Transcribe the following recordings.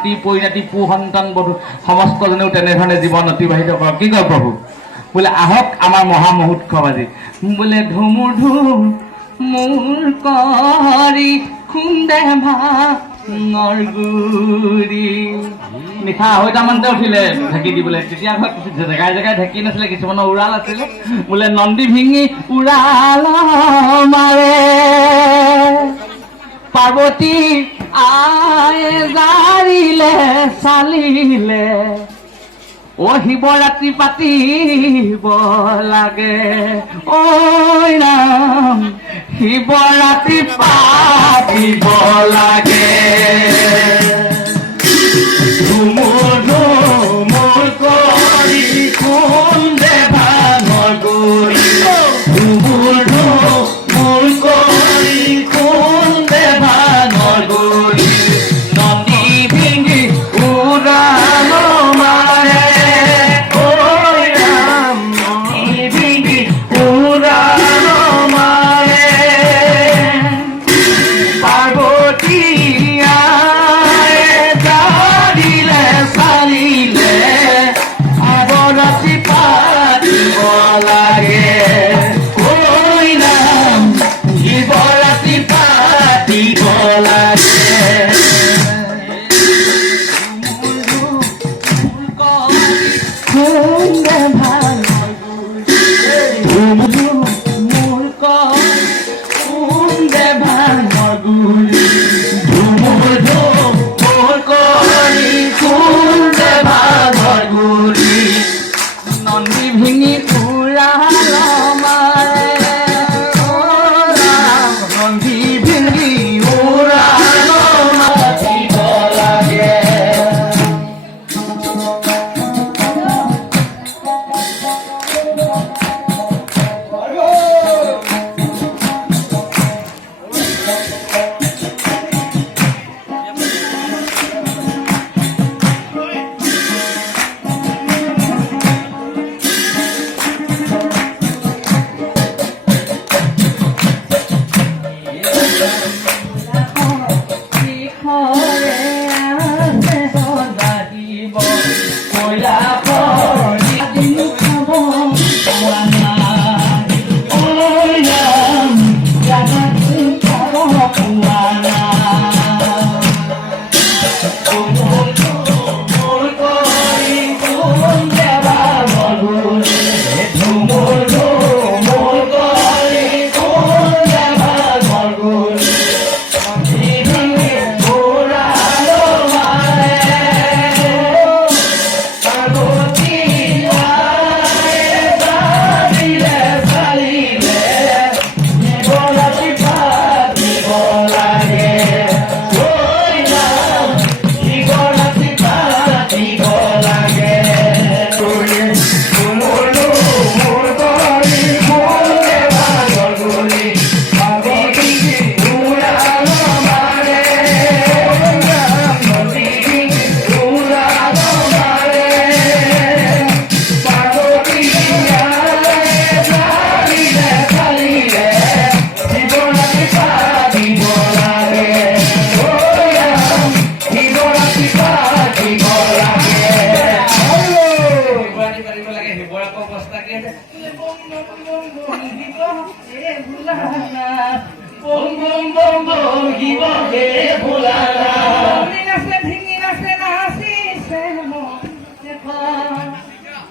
নাতি পৰিণাতি পু সন্তান বধূ সমস্তজনেও তেনেধৰণে জীৱন অতিবাহিত কৰক। কি কয় প্ৰভু? বোলে আহক আমাৰ মহামহোৎসৱ আজি। বোলে ধুমুৰ ধুম মোৰ কৰি খুন্দে ভাঙৰ গুৰি। নিশা আঢ়ৈটামানতে উঠিলে ঢেঁকী দিবলৈ। তেতিয়া ঘৰত জেগাই জেগাই ঢেঁকী নাছিলে, কিছুমানৰ উৰাল আছিলে। বোলে নন্দী ভিঙি উৰাল মাৰে পাৰ্বতী আয়ে জাৰিলে চালিলে ও শিৱৰাত্ৰি পাতিব লাগে ঐ ৰাম শিৱৰাত্ৰি পাতিব লাগে। ধুমুৰ ধুমুৰ কৰি খুন্দে ভাঙৰ গুৰি। ধুমুৰ ধুমুৰ কৰি খুন্দে ভাঙৰ গুৰি। নদী ভিঙি উৰাল মাৰে ঐ ৰাম নদী ভিঙি উৰাল মাৰে পাৰ্বতী আয়ে জাৰিলে চালিলে শিৱৰাত্ৰি পাতিব লাগে ঐ ৰাম শিৱৰাত্ৰি পাতিব লাগে। খুন্দে ভাঙৰ গুৰি মোৰ খুন্দে ভাঙৰ গুৰি। ধুমুৰ ধুমুৰ কৰি খুন্দে ভাঙৰ গুৰি। নন্দী ভিঙি উৰাল মাৰে ঐ ৰাম নন্দী ভিঙি উৰাল মাতিব লাগে।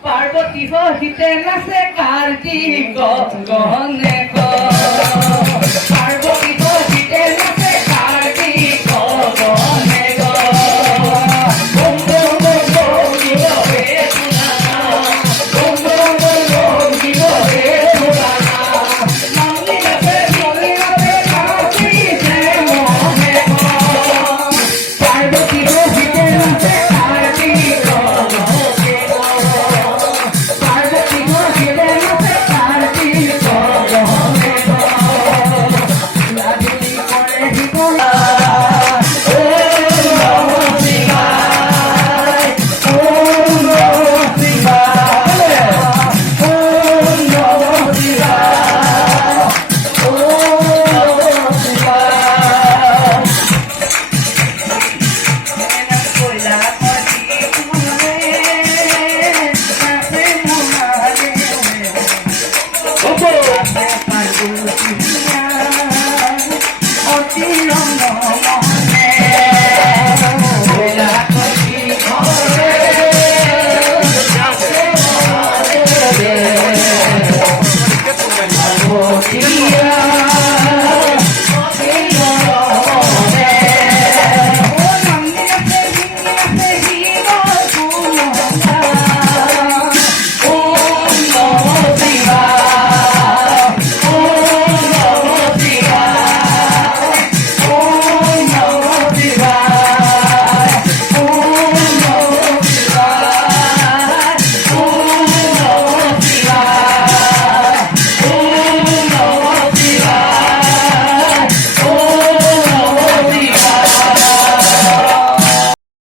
পাৰ্বতী হিতে নাচে কাৰ্তিক গহনে